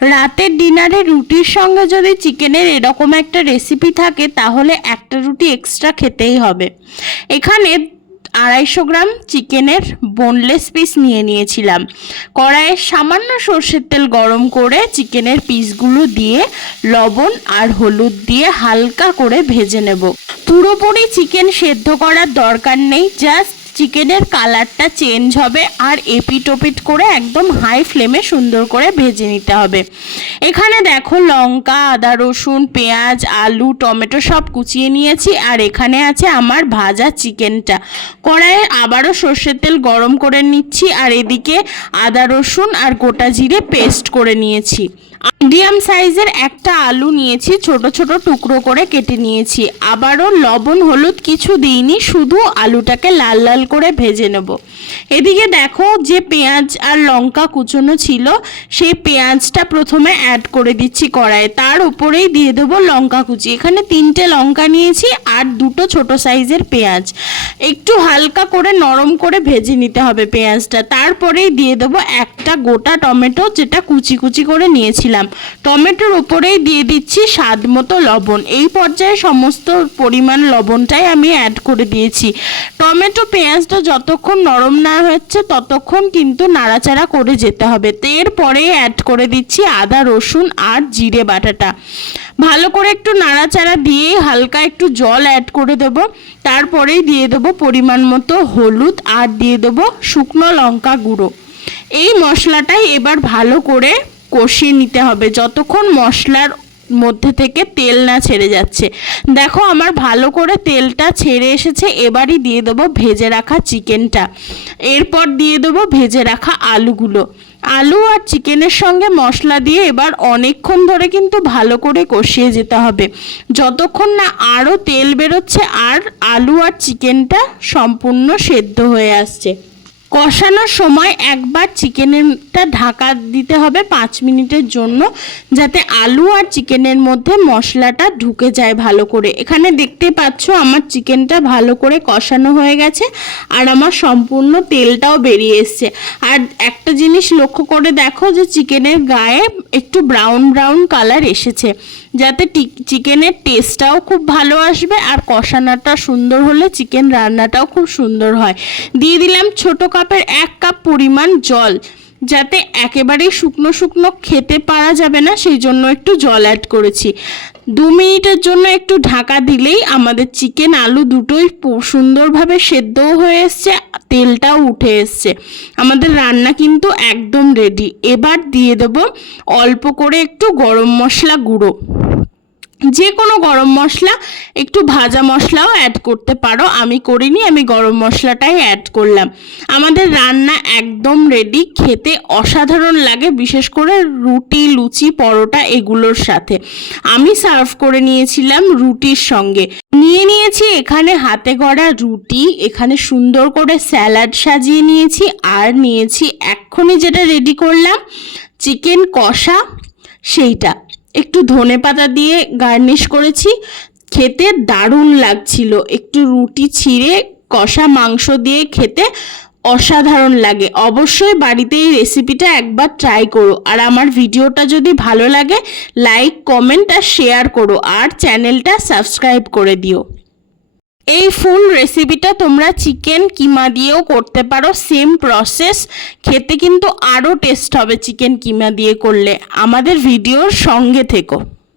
রাতের ডিনারে রুটির সঙ্গে যদি চিকেনের এরকম একটা রেসিপি থাকে, তাহলে একটা রুটি এক্সট্রা খেতেই হবে। এখানে আড়াইশো গ্রাম চিকেনের বোনলেস পিস নিয়ে নিয়েছিলাম। কড়াইয়ে সামান্য সর্ষের তেল গরম করে চিকেনের পিসগুলো দিয়ে লবণ আর হলুদ দিয়ে হালকা করে ভেজে নেব। পুরোপুরি চিকেন সেদ্ধ করার দরকার নেই জাস্ট চিকেনের কালারটা চেঞ্জ হবে আর এপিট ওপিট করে একদম হাই ফ্লেমে সুন্দর করে ভেজে নিতে হবে। এখানে দেখো লঙ্কা, আদা, রসুন, পেঁয়াজ, আলু, টমেটো সব কুচিয়ে নিয়েছি আর এখানে আছে আমার ভাজা চিকেনটা কড়াইয়ে আবারও সর্ষের তেল গরম করে নিচ্ছি আর এদিকে আদা, রসুন আর গোটা জিরে পেস্ট করে নিয়েছি। মিডিয়াম সাইজের একটা আলু নিয়েছি, ছোট ছোট টুকরো করে কেটে নিয়েছি। আবারও লবণ, হলুদ কিছু দিইনি, শুধু আলুটাকে লাল লাল করে ভেজে নেব। এদিকে দেখো যে পেঁয়াজ আর লঙ্কা কুচোনো ছিল, সেই পেঁয়াজটা প্রথমে অ্যাড করে দিচ্ছি কড়াইয়ে। তার উপরেই দিয়ে দেবো লঙ্কা কুচি। এখানে তিনটে লঙ্কা নিয়েছি আর দুটো ছোট সাইজের পেঁয়াজ। একটু হালকা করে নরম করে ভেজে নিতে হবে পেঁয়াজটা। তারপরেই দিয়ে দেবো একটা গোটা টমেটো, যেটা কুচি কুচি করে নিয়েছিলাম টমেটোর উপরেই দিয়ে দিচ্ছি স্বাদ মতো লবণ। এই পর্যায়ে সমস্ত পরিমাণ লবণটাই আমি অ্যাড করে দিয়েছি। টমেটো পেঁয়াজটা যতক্ষণ নরম না হচ্ছে, ততক্ষণ কিন্তু নাড়াচাড়া করে যেতে হবে। তো এরপরে অ্যাড করে দিচ্ছি আদা, রসুন আর জিরে বাটাটা। ভালো করে একটু নাড়াচাড়া দিয়েই হালকা একটু জল অ্যাড করে দেবো। তারপরেই দিয়ে দেবো পরিমাণ মতো হলুদ আর দিয়ে দেবো শুকনো লঙ্কা গুঁড়ো। এই মশলাটাই এবার ভালো করে কষিয়ে নিতে হবে। যতক্ষণ মশলার মধ্যে থেকে তেল না ছেড়ে যাচ্ছে। দেখো আমার ভালো করে তেলটা ছেড়ে এসেছে, এবারই দিয়ে দেবো ভেজে রাখা চিকেনটা। এরপর দিয়ে দেবো ভেজে রাখা আলুগুলো। আলু আর চিকেনের সঙ্গে মশলা দিয়ে এবার অনেকক্ষণ ধরে কিন্তু ভালো করে কষিয়ে যেতে হবে। যতক্ষণ না আরও তেল বেরোচ্ছে আর আলু আর চিকেনটা সম্পূর্ণ সেদ্ধ হয়ে আসছে। কষানোর সময় একবার চিকেনেরটা ঢাকা দিতে হবে পাঁচ মিনিটের জন্য, যাতে আলু আর চিকেনের মধ্যে মশলাটা ঢুকে যায় ভালো করে। এখানে দেখতে পাচ্ছ আমার চিকেনটা ভালো করে কষানো হয়ে গেছে আর আমার সম্পূর্ণ তেলটাও বেরিয়ে এসছে। আর একটা জিনিস লক্ষ্য করে দেখো যে চিকেনের গায়ে একটু ব্রাউন ব্রাউন কালার এসেছে, যাতে চিকেনের টেস্টটাও খুব ভালো আসবে আর কষানোটা সুন্দর হলে চিকেন রান্নাটাও খুব সুন্দর হয়। দিয়ে দিলাম ছোট কাপের এক কাপ পরিমাণ জল, যাতে একেবারেই শুকনো শুকনো খেতে পারা যাবে না, সেই জন্য একটু জল অ্যাড করেছি। দু মিনিটের জন্য একটু ঢাকা দিলেই আমাদের চিকেন আলু দুটোই সুন্দরভাবে সেদ্ধও হয়ে এসছে, তেলটাও উঠে এসছে। আমাদের রান্না কিন্তু একদম রেডি এবার দিয়ে দেবো অল্প করে একটু গরম মশলা গুঁড়ো। যে কোনো গরম মশলা, একটু ভাজা মশলাও অ্যাড করতে পারো। আমি করিনি, আমি গরম মশলাটাই অ্যাড করলাম। আমাদের রান্না একদম রেডি খেতে অসাধারণ লাগে, বিশেষ করে রুটি, লুচি, পরোটা এগুলোর সাথে। আমি সার্ভ করে নিয়েছিলাম রুটির সঙ্গে। নিয়ে নিয়েছি এখানে হাতে গড়া রুটি, এখানে সুন্দর করে স্যালাড সাজিয়ে নিয়েছি, আর নিয়েছি এক্ষুনি যেটা রেডি করলাম, চিকেন কষা, সেইটা। একটু ধনে পাতা দিয়ে গার্নিশ করেছি। খেতে দারুণ লাগছিল। একটু রুটি ছিঁড়ে কষা মাংস দিয়ে খেতে অসাধারণ লাগে। অবশ্যই বাড়িতে এই রেসিপিটা একবার ট্রাই করো। আর আমার ভিডিওটা যদি ভালো লাগে লাইক কমেন্ট আর শেয়ার করো। আর চ্যানেলটা সাবস্ক্রাইব করে দিও। এই ফুল রেসিপিটা তোমরা চিকেন কিমা দিয়েও করতে পারো সেম প্রসেস খেতে কিন্তু আরও টেস্ট হবে চিকেন কিমা দিয়ে করলে। আমাদের ভিডিওর সঙ্গে থেকো।